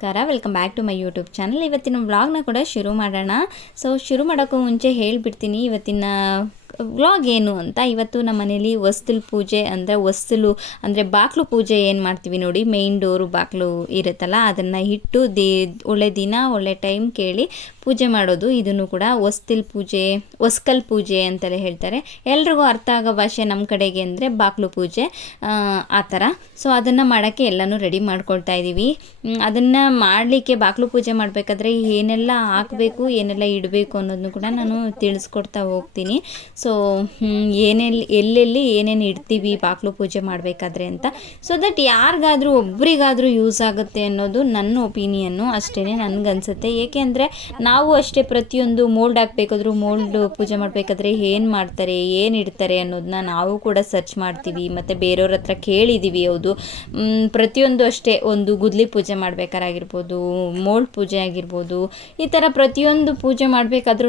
ನಮಸ್ಕಾರ. Welcome back to my YouTube channel ಇವತ್ತಿನ ವ್ಲಾಗ್ನ ಕೂಡ ಶುರು ಮಾಡೋಣ. ಸೊ ಶುರು ಮಾಡೋಕ್ಕೂ ಮುಂಚೆ ಹೇಳಿಬಿಡ್ತೀನಿ. ಇವತ್ತಿನ ವ್ಲಾಗ್ ಏನು ಅಂತ ಇವತ್ತು ನಮ್ಮ ಮನೇಲಿ ವಸ್ತುಲ್ ಪೂಜೆ ಅಂದರೆ ವಸ್ತುಲು ಅಂದರೆ ಬಾಕ್ಲು ಪೂಜೆ ಏನು ಮಾಡ್ತೀವಿ ನೋಡಿ ಮೇಯ್ನ್ ಡೋರು ಬಾಕ್ಲು ಇರುತ್ತಲ್ಲ ಅದನ್ನು ಇಟ್ಟು ದೇ ಒಳ್ಳೆ ದಿನ ಒಳ್ಳೆ ಟೈಮ್ ಕೇಳಿ ಪೂಜೆ ಮಾಡೋದು. ಇದನ್ನು ಕೂಡ ವಸ್ತಿಲ್ ಪೂಜೆ ಒಸ್ಕಲ್ ಪೂಜೆ ಅಂತಲೇ ಹೇಳ್ತಾರೆ. ಎಲ್ರಿಗೂ ಅರ್ಥ ಆಗೋ ಭಾಷೆ ನಮ್ಮ ಕಡೆಗೆ ಅಂದರೆ ಬಾಕ್ಲು ಪೂಜೆ ಆ, ಥರ. ಸೊ ಅದನ್ನು ಮಾಡೋಕ್ಕೆ ಎಲ್ಲನೂ ರೆಡಿ ಮಾಡ್ಕೊಳ್ತಾ ಇದ್ದೀವಿ ಅದನ್ನು ಮಾಡಲಿಕ್ಕೆ ಬಾಕ್ಲು ಪೂಜೆ ಮಾಡಬೇಕಾದ್ರೆ ಏನೆಲ್ಲ ಹಾಕಬೇಕು ಏನೆಲ್ಲ ಇಡಬೇಕು ಅನ್ನೋದನ್ನು ಕೂಡ ನಾನು ತಿಳಿಸ್ಕೊಡ್ತಾ ಹೋಗ್ತೀನಿ. ಸೊ ಏನೆಲ್ಲಿ ಎಲ್ಲೆಲ್ಲಿ ಏನೇನು ಇಡ್ತೀವಿ ಬಾಗಿಲು ಪೂಜೆ ಮಾಡಬೇಕಾದ್ರೆ ಅಂತ. ಸೊ ದಟ್ ಯಾರಿಗಾದರೂ ಒಬ್ರಿಗಾದರೂ ಯೂಸ್ ಆಗುತ್ತೆ ಅನ್ನೋದು ನನ್ನ ಒಪಿನಿಯನ್ನು ಅಷ್ಟೇ ನನಗನ್ಸುತ್ತೆ. ಏಕೆಂದರೆ ನಾವು ಅಷ್ಟೇ ಪ್ರತಿಯೊಂದು ಮೋಲ್ಡ್ ಹಾಕಬೇಕಾದ್ರೂ ಮೋಲ್ಡ್ ಪೂಜೆ ಮಾಡಬೇಕಾದ್ರೆ ಏನು ಮಾಡ್ತಾರೆ, ಏನು ಇಡ್ತಾರೆ ಅನ್ನೋದನ್ನ ನಾವು ಕೂಡ ಸರ್ಚ್ ಮಾಡ್ತೀವಿ. ಮತ್ತು ಬೇರೆಯವ್ರ ಹತ್ರ ಕೇಳಿದ್ದೀವಿ ಹೌದು. ಪ್ರತಿಯೊಂದು ಅಷ್ಟೇ ಒಂದು ಗುದ್ಲಿ ಪೂಜೆ ಮಾಡಬೇಕಾರಾಗಿರ್ಬೋದು ಮೋಲ್ಡ್ ಪೂಜೆ ಆಗಿರ್ಬೋದು, ಈ ಥರ ಪ್ರತಿಯೊಂದು ಪೂಜೆ ಮಾಡಬೇಕಾದ್ರೂ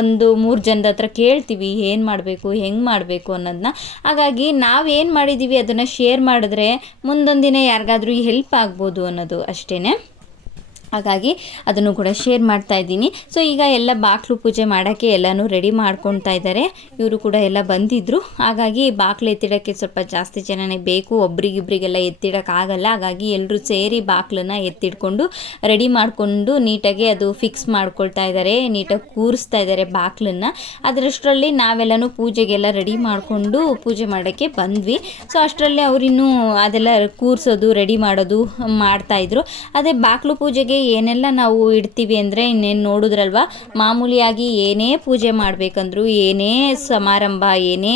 ಒಂದು ಮೂರು ಜನದ ಹತ್ರ ಕೇಳ್ತೀವಿ, ಏನು ಮಾಡಬೇಕು, ಹೆಂಗೆ ಮಾಡಬೇಕು ಅನ್ನೋದನ್ನ ಹಾಗಾಗಿ ನಾವು ಏನು ಮಾಡಿದ್ದೀವಿ ಅದನ್ನು ಶೇರ್ ಮಾಡಿದ್ರೆ ಮುಂದೊಂದು ದಿನ ಯಾರಿಗಾದ್ರೂ ಹೆಲ್ಪ್ ಆಗ್ಬೋದು ಅನ್ನೋದು ಅಷ್ಟೇ ಹಾಗಾಗಿ ಅದನ್ನು ಕೂಡ ಶೇರ್ ಮಾಡ್ತಾ ಇದ್ದೀನಿ. ಸೊ ಈಗ ಎಲ್ಲ ಬಾಗಿಲು ಪೂಜೆ ಮಾಡೋಕ್ಕೆ ಎಲ್ಲನೂ ರೆಡಿ ಮಾಡ್ಕೊತಾ ಇದ್ದಾರೆ. ಇವರು ಕೂಡ ಎಲ್ಲ ಬಂದಿದ್ದರು ಹಾಗಾಗಿ ಬಾಗಿಲು ಎತ್ತಿಡೋಕ್ಕೆ ಸ್ವಲ್ಪ ಜಾಸ್ತಿ ಜನನೇ ಬೇಕು. ಒಬ್ರಿಗಿಬ್ರಿಗೆಲ್ಲ ಎತ್ತಿಡೋಕ್ಕಾಗಲ್ಲ ಹಾಗಾಗಿ ಎಲ್ಲರೂ ಸೇರಿ ಬಾಕ್ಲನ್ನ ಎತ್ತಿಡ್ಕೊಂಡು ರೆಡಿ ಮಾಡಿಕೊಂಡು ನೀಟಾಗಿ ಅದು ಫಿಕ್ಸ್ ಮಾಡ್ಕೊಳ್ತಾ ಇದ್ದಾರೆ. ನೀಟಾಗಿ ಕೂರಿಸ್ತಾ ಇದ್ದಾರೆ ಬಾಗಿಲನ್ನ ಅದರಷ್ಟರಲ್ಲಿ ನಾವೆಲ್ಲನೂ ಪೂಜೆಗೆಲ್ಲ ರೆಡಿ ಮಾಡಿಕೊಂಡು ಪೂಜೆ ಮಾಡೋಕ್ಕೆ ಬಂದ್ವಿ. ಸೊ ಅಷ್ಟರಲ್ಲಿ ಅವರಿನ್ನೂ ಅದೆಲ್ಲ ಕೂರಿಸೋದು ರೆಡಿ ಮಾಡೋದು ಮಾಡ್ತಾಯಿದ್ರು ಅದೇ ಬಾಗಿಲು ಪೂಜೆಗೆ ಏನೆಲ್ಲ ನಾವು ಇಡ್ತೀವಿ ಅಂದರೆ ಇನ್ನೇನು ನೋಡಿದ್ರಲ್ವ? ಮಾಮೂಲಿಯಾಗಿ ಏನೇ ಪೂಜೆ ಮಾಡಬೇಕಂದ್ರೂ, ಏನೇ ಸಮಾರಂಭ, ಏನೇ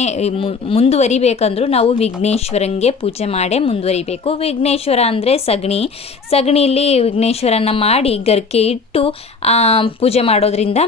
ಮುಂದುವರಿಬೇಕಂದ್ರೂ ನಾವು ವಿಘ್ನೇಶ್ವರಂಗೆ ಪೂಜೆ ಮಾಡೇ ಮುಂದುವರಿಬೇಕು. ವಿಘ್ನೇಶ್ವರ ಅಂದರೆ ಸಗಣಿ. ಸಗಣಿಲಿ ವಿಘ್ನೇಶ್ವರನ ಮಾಡಿ ಗರ್ಕೆ ಇಟ್ಟು ಪೂಜೆ ಮಾಡೋದ್ರಿಂದ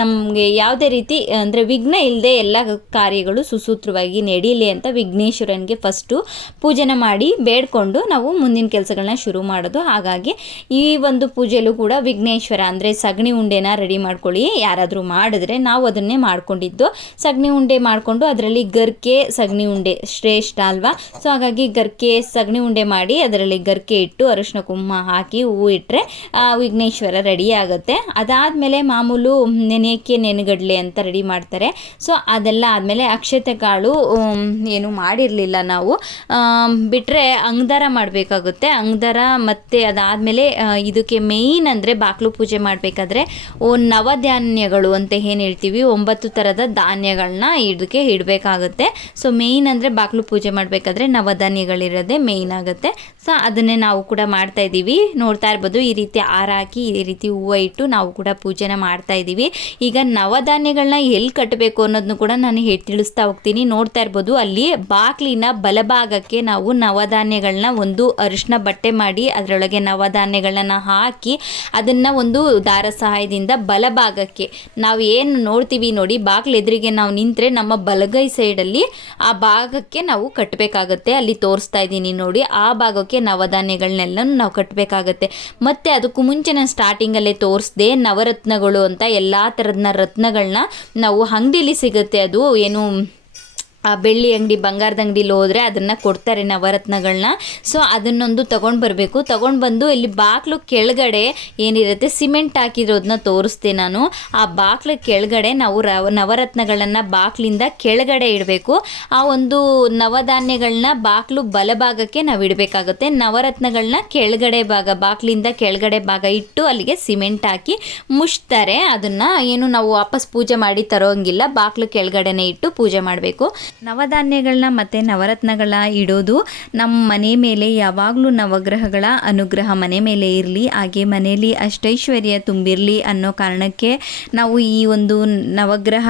ನಮಗೆ ಯಾವುದೇ ರೀತಿ, ಅಂದರೆ ವಿಘ್ನ ಇಲ್ಲದೆ ಎಲ್ಲ ಕಾರ್ಯಗಳು ಸುಸೂತ್ರವಾಗಿ ನಡೀಲಿ ಅಂತ ವಿಘ್ನೇಶ್ವರನಿಗೆ ಫಸ್ಟು ಪೂಜೆನ ಮಾಡಿ ಬೇಡ್ಕೊಂಡು ನಾವು ಮುಂದಿನ ಕೆಲಸಗಳನ್ನ ಶುರು ಮಾಡೋದು. ಹಾಗಾಗಿ ಈ ಒಂದು ಪೂಜೆಯಲ್ಲೂ ಕೂಡ ವಿಘ್ನೇಶ್ವರ ಅಂದರೆ ಸಗಣಿ ಉಂಡೆನ ರೆಡಿ ಮಾಡ್ಕೊಳ್ಳಿ. ಯಾರಾದರೂ ಮಾಡಿದ್ರೆ ನಾವು ಅದನ್ನೇ ಮಾಡ್ಕೊಂಡಿದ್ದು. ಸಗಣಿ ಉಂಡೆ ಮಾಡಿಕೊಂಡು ಅದರಲ್ಲಿ ಗರ್ಕೆ, ಸಗಣಿ ಉಂಡೆ ಶ್ರೇಷ್ಠ ಅಲ್ವಾ? ಸೊ ಹಾಗಾಗಿ ಗರ್ಕೆ, ಸಗಣಿ ಉಂಡೆ ಮಾಡಿ ಅದರಲ್ಲಿ ಗರ್ಕೆ ಇಟ್ಟು ಅರಿಶಿನ ಕುಂಕುಮ ಹಾಕಿ ಹೂವು ಇಟ್ಟರೆ ವಿಘ್ನೇಶ್ವರ ರೆಡಿ ಆಗುತ್ತೆ. ಅದಾದಮೇಲೆ ಮಾಮೂಲು ನೆನೆಯಕ್ಕೆ ನೆನಗಡ್ಲೆ ಅಂತ ರೆಡಿ ಮಾಡ್ತಾರೆ. ಸೊ ಅದೆಲ್ಲ ಆದಮೇಲೆ ಅಕ್ಷತೆ ಕಾಳು ಏನು ಮಾಡಿರಲಿಲ್ಲ ನಾವು. ಬಿಟ್ಟರೆ ಅಂಗದಾರ ಮಾಡಬೇಕಾಗುತ್ತೆ. ಅಂಗದಾರ ಮತ್ತು ಅದಾದಮೇಲೆ ಇದಕ್ಕೆ ಮೇಯ್ನ್ ಅಂದರೆ ಬಾಕ್ಲು ಪೂಜೆ ಮಾಡಬೇಕಾದ್ರೆ, ಓ ನವಧಾನ್ಯಗಳು ಅಂತ ಏನು ಹೇಳ್ತೀವಿ, ಒಂಬತ್ತು ಥರದ ಧಾನ್ಯಗಳನ್ನ ಇದಕ್ಕೆ ಇಡಬೇಕಾಗುತ್ತೆ. ಸೊ ಮೇಯ್ನ್ ಅಂದರೆ ಬಾಕ್ಲು ಪೂಜೆ ಮಾಡಬೇಕಾದ್ರೆ ನವಧಾನ್ಯಗಳಿರೋದೇ ಮೇಯ್ನ್ ಆಗುತ್ತೆ. ಸೊ ಅದನ್ನೇ ನಾವು ಕೂಡ ಮಾಡ್ತಾ ಇದ್ದೀವಿ. ನೋಡ್ತಾ ಇರ್ಬೋದು, ಈ ರೀತಿ ಹಾರ ಹಾಕಿ ಈ ರೀತಿ ಹೂವು ಇಟ್ಟು ನಾವು ಕೂಡ ಪೂಜೆನ ಮಾಡ್ತಾ ಇದ್ದೀವಿ. ಈಗ ನವಧಾನ್ಯಗಳನ್ನ ಎಲ್ಲಿ ಕಟ್ಟಬೇಕು ಅನ್ನೋದನ್ನು ಕೂಡ ನಾನು ಹೇಳಿ ತಿಳಿಸ್ತಾ ಹೋಗ್ತೀನಿ. ನೋಡ್ತಾ ಇರ್ಬೋದು, ಅಲ್ಲಿ ಬಾಕ್ಲಿನ ಬಲಭಾಗಕ್ಕೆ ನಾವು ನವಧಾನ್ಯಗಳನ್ನ ಒಂದು ಅರಿಶಿನ ಬಟ್ಟೆ ಮಾಡಿ, ಅದರೊಳಗೆ ನವಧಾನ್ಯಗಳನ್ನ ಹಾಕಿ ಅದನ್ನು ಒಂದು ದಾರ ಸಹಾಯದಿಂದ ಬಲಭಾಗಕ್ಕೆ ನಾವು ಏನು ನೋಡ್ತೀವಿ ನೋಡಿ, ಬಾಗಿಲು ಎದುರಿಗೆ ನಾವು ನಿಂತರೆ ನಮ್ಮ ಬಲಗೈ ಸೈಡಲ್ಲಿ ಆ ಭಾಗಕ್ಕೆ ನಾವು ಕಟ್ಟಬೇಕಾಗತ್ತೆ. ಅಲ್ಲಿ ತೋರಿಸ್ತಾ ಇದ್ದೀನಿ ನೋಡಿ, ಆ ಭಾಗಕ್ಕೆ ನವಧಾನ್ಯಗಳನ್ನೆಲ್ಲ ನಾವು ಕಟ್ಟಬೇಕಾಗತ್ತೆ. ಮತ್ತು ಅದಕ್ಕೂ ಮುಂಚೆ ನಾನು ಸ್ಟಾರ್ಟಿಂಗಲ್ಲೇ ತೋರಿಸ್ದೆ, ನವರತ್ನಗಳು ಅಂತ ಎಲ್ಲ ಥರದ ರತ್ನಗಳನ್ನ ನಾವು ಅಂಗಡಿಲಿ ಸಿಗುತ್ತೆ. ಅದು ಏನು ಆ ಬೆಳ್ಳಿ ಅಂಗಡಿ, ಬಂಗಾರದ ಅಂಗಡಿಲಿ ಹೋದ್ರೆ ಅದನ್ನು ಕೊಡ್ತಾರೆ ನವರತ್ನಗಳನ್ನ ಸೊ ಅದನ್ನೊಂದು ತೊಗೊಂಡು ಬರಬೇಕು. ತೊಗೊಂಡು ಬಂದು ಇಲ್ಲಿ ಬಾಗಿಲು ಕೆಳಗಡೆ ಏನಿರುತ್ತೆ, ಸಿಮೆಂಟ್ ಹಾಕಿರೋದನ್ನ ತೋರಿಸ್ತೆ ನಾನು. ಆ ಬಾಕ್ಲ ಕೆಳಗಡೆ ನಾವು ರವ, ನವರತ್ನಗಳನ್ನು ಬಾಗಿಲಿಂದ ಕೆಳಗಡೆ ಇಡಬೇಕು. ಆ ಒಂದು ನವಧಾನ್ಯಗಳನ್ನ ಬಾಕ್ಲು ಬಲಭಾಗಕ್ಕೆ ನಾವು ಇಡಬೇಕಾಗುತ್ತೆ. ನವರತ್ನಗಳನ್ನ ಕೆಳಗಡೆ ಭಾಗ, ಬಾಕ್ಲಿಂದ ಕೆಳಗಡೆ ಭಾಗ ಇಟ್ಟು ಅಲ್ಲಿಗೆ ಸಿಮೆಂಟ್ ಹಾಕಿ ಮುಚ್ತಾರೆ ಅದನ್ನು ಏನು ನಾವು ವಾಪಸ್ ಪೂಜೆ ಮಾಡಿ ತರೋಂಗಿಲ್ಲ. ಬಾಗಿಲು ಕೆಳಗಡೆನೆ ಇಟ್ಟು ಪೂಜೆ ಮಾಡಬೇಕು. ನವಧಾನ್ಯಗಳನ್ನ ಮತ್ತು ನವರತ್ನಗಳ ಇಡೋದು ನಮ್ಮ ಮನೆ ಮೇಲೆ, ಯಾವಾಗಲೂ ನವಗ್ರಹಗಳ ಅನುಗ್ರಹ ಮನೆ ಮೇಲೆ ಇರಲಿ, ಹಾಗೆ ಮನೆಯಲ್ಲಿ ಅಷ್ಟೈಶ್ವರ್ಯ ತುಂಬಿರಲಿ ಅನ್ನೋ ಕಾರಣಕ್ಕೆ ನಾವು ಈ ಒಂದು ನವಗ್ರಹ,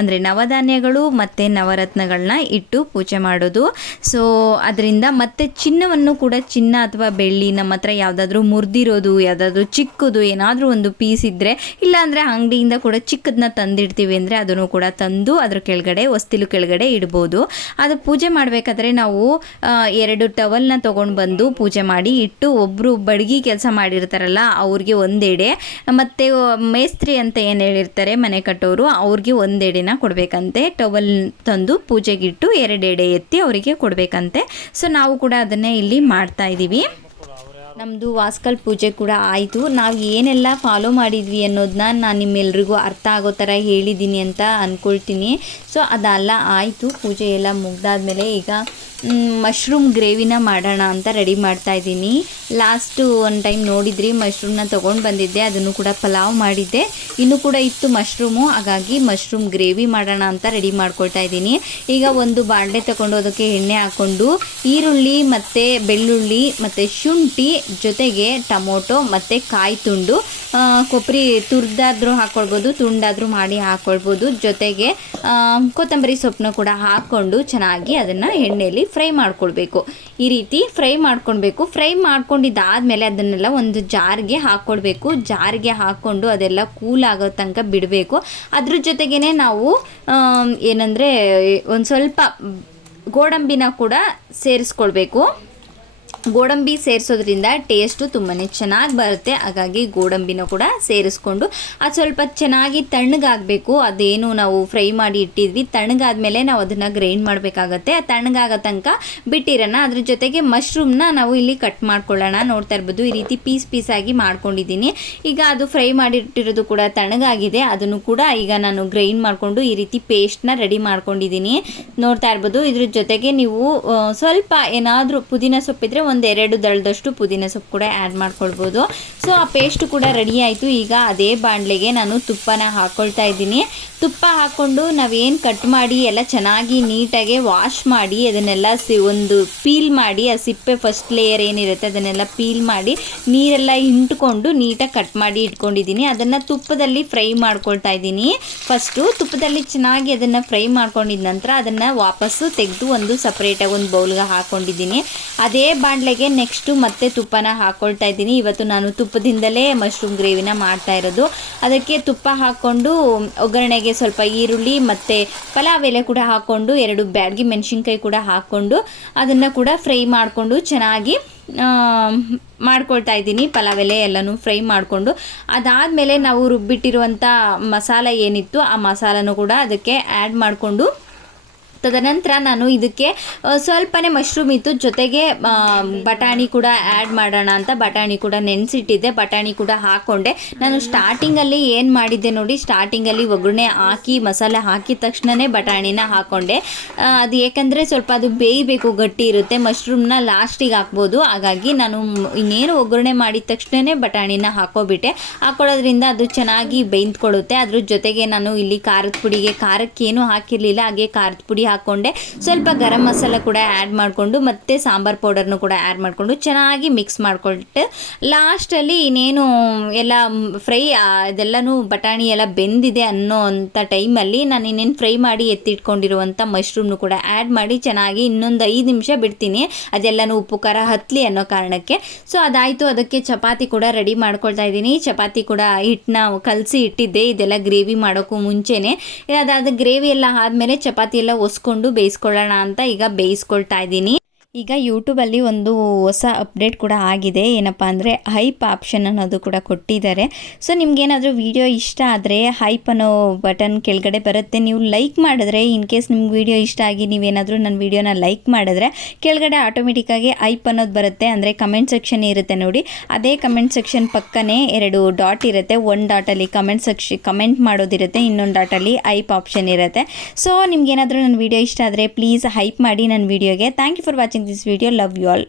ಅಂದರೆ ನವಧಾನ್ಯಗಳು ಮತ್ತು ನವರತ್ನಗಳನ್ನ ಇಟ್ಟು ಪೂಜೆ ಮಾಡೋದು. ಸೊ ಅದರಿಂದ ಮತ್ತೆ ಚಿನ್ನವನ್ನು ಕೂಡ ಚಿನ್ನ ಅಥವಾ ಬೆಳ್ಳಿ ನಮ್ಮ ಹತ್ರ ಯಾವುದಾದ್ರೂ ಮುರಿದಿರೋದು, ಯಾವುದಾದ್ರೂ ಚಿಕ್ಕದು, ಏನಾದರೂ ಒಂದು ಪೀಸ್ ಇದ್ದರೆ ಇಲ್ಲಾಂದರೆ ಅಂಗಡಿಯಿಂದ ಕೂಡ ಚಿಕ್ಕದನ್ನ ತಂದಿಡ್ತೀವಿ ಅಂದರೆ ಅದನ್ನು ಕೂಡ ತಂದು ಅದ್ರ ಕೆಳಗಡೆ ವಸ್ತಿಲು ಕೆಳಗಡೆ ಇಡ್ಬೋದು. ಅದು ಪೂಜೆ ಮಾಡಬೇಕಾದ್ರೆ ನಾವು ಎರಡು ಟವಲ್ನ ತೊಗೊಂಡು ಬಂದು ಪೂಜೆ ಮಾಡಿ ಇಟ್ಟು ಒಬ್ಬರು ಬಡಗಿ ಕೆಲಸ ಮಾಡಿರ್ತಾರಲ್ಲ, ಅವ್ರಿಗೆ ಒಂದೆಡೆ. ಮತ್ತು ಮೇಸ್ತ್ರಿ ಅಂತ ಏನು ಹೇಳಿರ್ತಾರೆ ಮನೆ ಕಟ್ಟೋರು, ಅವ್ರಿಗೆ ಒಂದೆಡೆನ ಕೊಡಬೇಕಂತೆ. ಟವಲ್ ತಂದು ಪೂಜೆಗಿಟ್ಟು ಎರಡೆಡೆ ಎತ್ತಿ ಅವರಿಗೆ ಕೊಡಬೇಕಂತೆ. ಸೊ ನಾವು ಕೂಡ ಅದನ್ನೇ ಇಲ್ಲಿ ಮಾಡ್ತಾ ಇದ್ದೀವಿ ನಮ್ಮದು ವಾಸ್ಕಲ್ ಪೂಜೆ ಕೂಡ ಆಯಿತು. ನಾವು ಏನೆಲ್ಲ ಫಾಲೋ ಮಾಡಿದ್ವಿ ಅನ್ನೋದನ್ನ ನಾನು ನಿಮ್ಮೆಲ್ರಿಗೂ ಅರ್ಥ ಆಗೋ ಥರ ಹೇಳಿದ್ದೀನಿ ಅಂತ ಅಂದ್ಕೊಳ್ತೀನಿ ಸೊ ಅದೆಲ್ಲ ಆಯಿತು. ಪೂಜೆ ಎಲ್ಲ ಮುಗ್ದಾದ್ಮೇಲೆ ಈಗ ಮಶ್ರೂಮ್ ಗ್ರೇವಿನ ಮಾಡೋಣ ಅಂತ ರೆಡಿ ಮಾಡ್ತಾ ಇದ್ದೀನಿ. ಲಾಸ್ಟು ಒಂದು ಟೈಮ್ ನೋಡಿದ್ರಿ ಮಶ್ರೂಮ್ನ ತೊಗೊಂಡು ಬಂದಿದ್ದೆ, ಅದನ್ನು ಕೂಡ ಪಲಾವ್ ಮಾಡಿದ್ದೆ. ಇನ್ನೂ ಕೂಡ ಇತ್ತು ಮಶ್ರೂಮು ಹಾಗಾಗಿ ಮಶ್ರೂಮ್ ಗ್ರೇವಿ ಮಾಡೋಣ ಅಂತ ರೆಡಿ ಮಾಡ್ಕೊಳ್ತಾ ಇದ್ದೀನಿ. ಈಗ ಒಂದು ಬಾಂಡೆ ತಗೊಂಡು ಅದಕ್ಕೆ ಎಣ್ಣೆ ಹಾಕ್ಕೊಂಡು, ಈರುಳ್ಳಿ ಮತ್ತು ಬೆಳ್ಳುಳ್ಳಿ ಮತ್ತು ಶುಂಠಿ ಜೊತೆಗೆ ಟೊಮೊಟೊ ಮತ್ತು ಕಾಯಿ ತುಂಡು ಕೊಬ್ಬರಿ ತುರ್ದಾದರೂ ಹಾಕ್ಕೊಳ್ಬೋದು ತುಂಡಾದರೂ ಮಾಡಿ ಹಾಕ್ಕೊಳ್ಬೋದು ಜೊತೆಗೆ ಕೊತ್ತಂಬರಿ ಸೊಪ್ಪನ್ನ ಕೂಡ ಹಾಕ್ಕೊಂಡು ಚೆನ್ನಾಗಿ ಅದನ್ನು ಎಣ್ಣೆಯಲ್ಲಿ ಫ್ರೈ ಮಾಡ್ಕೊಳ್ಬೇಕು. ಈ ರೀತಿ ಫ್ರೈ ಮಾಡ್ಕೊಳ್ಬೇಕು. ಫ್ರೈ ಮಾಡ್ಕೊಂಡಿದ್ದಾದಮೇಲೆ ಅದನ್ನೆಲ್ಲ ಒಂದು ಜಾರ್ಗೆ ಹಾಕ್ಕೊಳ್ಬೇಕು ಜಾರ್ಗೆ ಹಾಕ್ಕೊಂಡು ಅದೆಲ್ಲ ಕೂಲ್ ಆಗೋ ತನಕ ಬಿಡಬೇಕು. ಅದ್ರ ಜೊತೆಗೇ ನಾವು ಏನಂದರೆ, ಒಂದು ಸ್ವಲ್ಪ ಗೋಡಂಬಿನ ಕೂಡ ಸೇರಿಸ್ಕೊಳ್ಬೇಕು. ಗೋಡಂಬಿ ಸೇರಿಸೋದ್ರಿಂದ ಟೇಸ್ಟು ತುಂಬಾ ಚೆನ್ನಾಗಿ ಬರುತ್ತೆ. ಹಾಗಾಗಿ ಗೋಡಂಬಿನ ಕೂಡ ಸೇರಿಸ್ಕೊಂಡು ಅದು ಸ್ವಲ್ಪ ಚೆನ್ನಾಗಿ ತಣ್ಣಗಾಗಬೇಕು. ಅದೇನು ನಾವು ಫ್ರೈ ಮಾಡಿ ಇಟ್ಟಿದ್ವಿ. ತಣ್ಣಗಾದ್ಮೇಲೆ ನಾವು ಅದನ್ನು ಗ್ರೈಂಡ್ ಮಾಡಬೇಕಾಗತ್ತೆ. ಆ ತಣ್ಣಗಾಗೋ ತನಕ ಬಿಟ್ಟಿರೋಣ. ಅದ್ರ ಜೊತೆಗೆ ಮಶ್ರೂಮ್ನ ನಾವು ಇಲ್ಲಿ ಕಟ್ ಮಾಡ್ಕೊಳ್ಳೋಣ. ನೋಡ್ತಾ ಇರ್ಬೋದು ಈ ರೀತಿ ಪೀಸ್ ಪೀಸಾಗಿ ಮಾಡ್ಕೊಂಡಿದ್ದೀನಿ. ಈಗ ಅದು ಫ್ರೈ ಮಾಡಿಟ್ಟಿರೋದು ಕೂಡ ತಣ್ಣಗಾಗಿದೆ. ಅದನ್ನು ಕೂಡ ಈಗ ನಾನು ಗ್ರೈಂಡ್ ಮಾಡಿಕೊಂಡು ಈ ರೀತಿ ಪೇಸ್ಟ್ನ ರೆಡಿ ಮಾಡ್ಕೊಂಡಿದ್ದೀನಿ. ನೋಡ್ತಾ ಇರ್ಬೋದು ಇದ್ರ ಜೊತೆಗೆ ನೀವು ಸ್ವಲ್ಪ ಏನಾದರೂ ಪುದೀನ ಸೊಪ್ಪಿದ್ರೆ ಒಂದು ಎರಡು ದಳದಷ್ಟು ಪುದೀನ ಸೊಪ್ಪು ಕೂಡ ಆ್ಯಡ್ ಮಾಡ್ಕೊಳ್ಬೋದು. ಸೊ ಆ ಪೇಸ್ಟ್ ಕೂಡ ರೆಡಿ ಆಯಿತು. ಈಗ ಅದೇ ಬಾಣಲೆಗೆ ನಾನು ತುಪ್ಪನ ಹಾಕ್ಕೊಳ್ತಾ ಇದ್ದೀನಿ. ತುಪ್ಪ ಹಾಕ್ಕೊಂಡು ನಾವೇನು ಕಟ್ ಮಾಡಿ, ಎಲ್ಲ ಚೆನ್ನಾಗಿ ನೀಟಾಗಿ ವಾಶ್ ಮಾಡಿ, ಅದನ್ನೆಲ್ಲ ಸಿ, ಒಂದು ಪೀಲ್ ಮಾಡಿ, ಆ ಸಿಪ್ಪೆ ಫಸ್ಟ್ ಲೇಯರ್ ಏನಿರುತ್ತೆ ಅದನ್ನೆಲ್ಲ ಪೀಲ್ ಮಾಡಿ, ನೀರೆಲ್ಲ ಹಿಂಟ್ಕೊಂಡು ನೀಟಾಗಿ ಕಟ್ ಮಾಡಿ ಇಟ್ಕೊಂಡಿದ್ದೀನಿ. ಅದನ್ನು ತುಪ್ಪದಲ್ಲಿ ಫ್ರೈ ಮಾಡ್ಕೊಳ್ತಾ ಇದ್ದೀನಿ. ಫಸ್ಟು ತುಪ್ಪದಲ್ಲಿ ಚೆನ್ನಾಗಿ ಅದನ್ನು ಫ್ರೈ ಮಾಡ್ಕೊಂಡಿದ್ದ ನಂತರ ಅದನ್ನು ವಾಪಸ್ಸು ತೆಗೆದು ಒಂದು ಸಪ್ರೇಟಾಗಿ ಒಂದು ಬೌಲ್ಗೆ ಹಾಕ್ಕೊಂಡಿದ್ದೀನಿ ಅದೇ ಬಾಣಲೆಗೆ ನೆಕ್ಸ್ಟು ಮತ್ತೆ ತುಪ್ಪನ ಹಾಕ್ಕೊಳ್ತಾ ಇದ್ದೀನಿ. ಇವತ್ತು ನಾನು ತುಪ್ಪದಿಂದಲೇ ಮಶ್ರೂಮ್ ಗ್ರೇವಿನ ಮಾಡ್ತಾ ಇರೋದು. ಅದಕ್ಕೆ ತುಪ್ಪ ಹಾಕ್ಕೊಂಡು, ಒಗ್ಗರಣೆಗೆ ಸ್ವಲ್ಪ ಈರುಳ್ಳಿ ಮತ್ತು ಪಲಾವ್ ಎಲೆ ಕೂಡ ಹಾಕ್ಕೊಂಡು, ಎರಡು ಬ್ಯಾಡ್ಗಿ ಮೆಣಸಿನ್ಕಾಯಿ ಕೂಡ ಹಾಕ್ಕೊಂಡು, ಅದನ್ನು ಕೂಡ ಫ್ರೈ ಮಾಡಿಕೊಂಡು ಚೆನ್ನಾಗಿ ಮಾಡ್ಕೊಳ್ತಾ ಇದ್ದೀನಿ. ಪಲಾವ್ ಎಲೆ ಎಲ್ಲನೂ ಫ್ರೈ ಮಾಡಿಕೊಂಡು. ಅದಾದಮೇಲೆ ನಾವು ರುಬ್ಬಿಟ್ಟಿರುವಂಥ ಮಸಾಲ ಏನಿತ್ತು ಆ ಮಸಾಲನೂ ಕೂಡ ಅದಕ್ಕೆ ಆ್ಯಡ್ ಮಾಡಿಕೊಂಡು ತದನಂತರ ನಾನು ಇದಕ್ಕೆ ಸ್ವಲ್ಪನೇ ಮಶ್ರೂಮ್ ಇತ್ತು. ಜೊತೆಗೆ ಬಟಾಣಿ ಕೂಡ ಆ್ಯಡ್ ಮಾಡೋಣ ಅಂತ ಬಟಾಣಿ ಕೂಡ ನೆನೆಸಿಟ್ಟಿದ್ದೆ. ಬಟಾಣಿ ಕೂಡ ಹಾಕ್ಕೊಂಡೆ ನಾನು ಸ್ಟಾರ್ಟಿಂಗಲ್ಲಿ ಏನು ಮಾಡಿದ್ದೆ ನೋಡಿ ಸ್ಟಾರ್ಟಿಂಗಲ್ಲಿ ಒಗ್ಗರಣೆ ಹಾಕಿ, ಮಸಾಲೆ ಹಾಕಿದ ತಕ್ಷಣವೇ ಬಟಾಣಿನ ಹಾಕ್ಕೊಂಡೆ ಅದು ಏಕೆಂದರೆ ಸ್ವಲ್ಪ ಅದು ಬೇಯಬೇಕು, ಗಟ್ಟಿ ಇರುತ್ತೆ. ಮಶ್ರೂಮ್ನ ಲಾಸ್ಟಿಗೆ ಹಾಕ್ಬೋದು. ಹಾಗಾಗಿ ನಾನು ಇನ್ನೇನು ಒಗ್ಗರಣೆ ಮಾಡಿದ ತಕ್ಷಣವೇ ಬಟಾಣಿನ ಹಾಕೋಬಿಟ್ಟೆ. ಹಾಕೊಳ್ಳೋದ್ರಿಂದ ಅದು ಚೆನ್ನಾಗಿ ಬೇಯ್ದುಕೊಳ್ಳುತ್ತೆ ಅದ್ರ ಜೊತೆಗೆ ನಾನು ಇಲ್ಲಿ ಖಾರದ ಪುಡಿಗೆ, ಖಾರಕ್ಕೇನು ಹಾಕಿರಲಿಲ್ಲ. ಹಾಗೆ ಖಾರದ ಪುಡಿ ಹಾಕ್ಕೊಂಡೆ ಸ್ವಲ್ಪ ಗರಂ ಮಸಾಲ ಕೂಡ ಆ್ಯಡ್ ಮಾಡಿಕೊಂಡು, ಮತ್ತು ಸಾಂಬಾರ್ ಪೌಡರ್ನು ಕೂಡ ಆ್ಯಡ್ ಮಾಡಿಕೊಂಡು ಚೆನ್ನಾಗಿ ಮಿಕ್ಸ್ ಮಾಡಿಕೊಟ್ಟು ಲಾಸ್ಟಲ್ಲಿ ಇನ್ನೇನು ಎಲ್ಲ ಫ್ರೈ ಇದೆಲ್ಲನೂ ಬಟಾಣಿ ಎಲ್ಲ ಬೆಂದಿದೆ ಅನ್ನೋ ಅಂಥ ಟೈಮಲ್ಲಿ ನಾನು ಇನ್ನೇನು ಫ್ರೈ ಮಾಡಿ ಎತ್ತಿಟ್ಕೊಂಡಿರುವಂಥ ಮಶ್ರೂಮ್ನು ಕೂಡ ಆ್ಯಡ್ ಮಾಡಿ ಚೆನ್ನಾಗಿ ಇನ್ನೊಂದು ಐದು ನಿಮಿಷ ಬಿಡ್ತೀನಿ. ಅದೆಲ್ಲನೂ ಉಪ್ಪು, ಖಾರ ಹತ್ತಲಿ ಅನ್ನೋ ಕಾರಣಕ್ಕೆ. ಸೊ ಅದಾಯಿತು. ಅದಕ್ಕೆ ಚಪಾತಿ ಕೂಡ ರೆಡಿ ಮಾಡ್ಕೊಳ್ತಾ ಇದ್ದೀನಿ. ಚಪಾತಿ ಕೂಡ ಹಿಟ್ಟನ್ನ ಕಲಸಿ ಇಟ್ಟಿದ್ದೆ. ಇದೆಲ್ಲ ಗ್ರೇವಿ ಮಾಡೋಕ್ಕೂ ಮುಂಚೆನೇ. ಅದಾದ ಗ್ರೇವಿ ಎಲ್ಲ ಆದಮೇಲೆ ಚಪಾತಿ ಎಲ್ಲ ಒಸ್ಕೊಂಡು ಬೇಯಿಸ್ಕೊಳ್ಳೋಣ ಅಂತ ಈಗ ಬೇಯಿಸ್ಕೊಳ್ತಾ ಇದ್ದೀನಿ. ಈಗ ಯೂಟ್ಯೂಬಲ್ಲಿ ಒಂದು ಹೊಸ ಅಪ್ಡೇಟ್ ಕೂಡ ಆಗಿದೆ. ಏನಪ್ಪ ಅಂದರೆ ಹೈಪ್ ಆಪ್ಷನ್ ಅನ್ನೋದು ಕೂಡ ಕೊಟ್ಟಿದ್ದಾರೆ. ಸೊ ನಿಮ್ಗೇನಾದರೂ ವೀಡಿಯೋ ಇಷ್ಟ ಆದರೆ ಹೈಪ್ ಅನ್ನೋ ಬಟನ್ ಕೆಳಗಡೆ ಬರುತ್ತೆ. ನೀವು ಲೈಕ್ ಮಾಡಿದ್ರೆ ಇನ್ ಕೇಸ್ ನಿಮ್ಗೆ ವಿಡಿಯೋ ಇಷ್ಟ ಆಗಿ ನೀವೇನಾದರೂ ನನ್ನ ವಿಡಿಯೋನ ಲೈಕ್ ಮಾಡಿದ್ರೆ, ಕೆಳಗಡೆ ಆಟೋಮೆಟಿಕ್ಕಾಗಿ ಹೈಪ್ ಅನ್ನೋದು ಬರುತ್ತೆ. ಅಂದರೆ ಕಮೆಂಟ್ ಸೆಕ್ಷನ್ ಇರುತ್ತೆ ನೋಡಿ. ಅದೇ ಕಮೆಂಟ್ ಸೆಕ್ಷನ್ ಪಕ್ಕನೇ ಎರಡು ಡಾಟ್ ಇರುತ್ತೆ. ಒಂದು ಡಾಟಲ್ಲಿ ಕಮೆಂಟ್ ಸೆಕ್ಷನ್ ಕಮೆಂಟ್ ಮಾಡೋದಿರುತ್ತೆ ಇನ್ನೊಂದು ಡಾಟಲ್ಲಿ ಹೈಪ್ ಆಪ್ಷನ್ ಇರುತ್ತೆ. ಸೊ ನಿಮ್ಗೇನಾದರೂ ನನ್ನ ವಿಡಿಯೋ ಇಷ್ಟ ಆದರೆ ಪ್ಲೀಸ್ ಹೈಪ್ ಮಾಡಿ ನನ್ನ ವೀಡಿಯೋಗೆ thank you for watching this video. Love you all.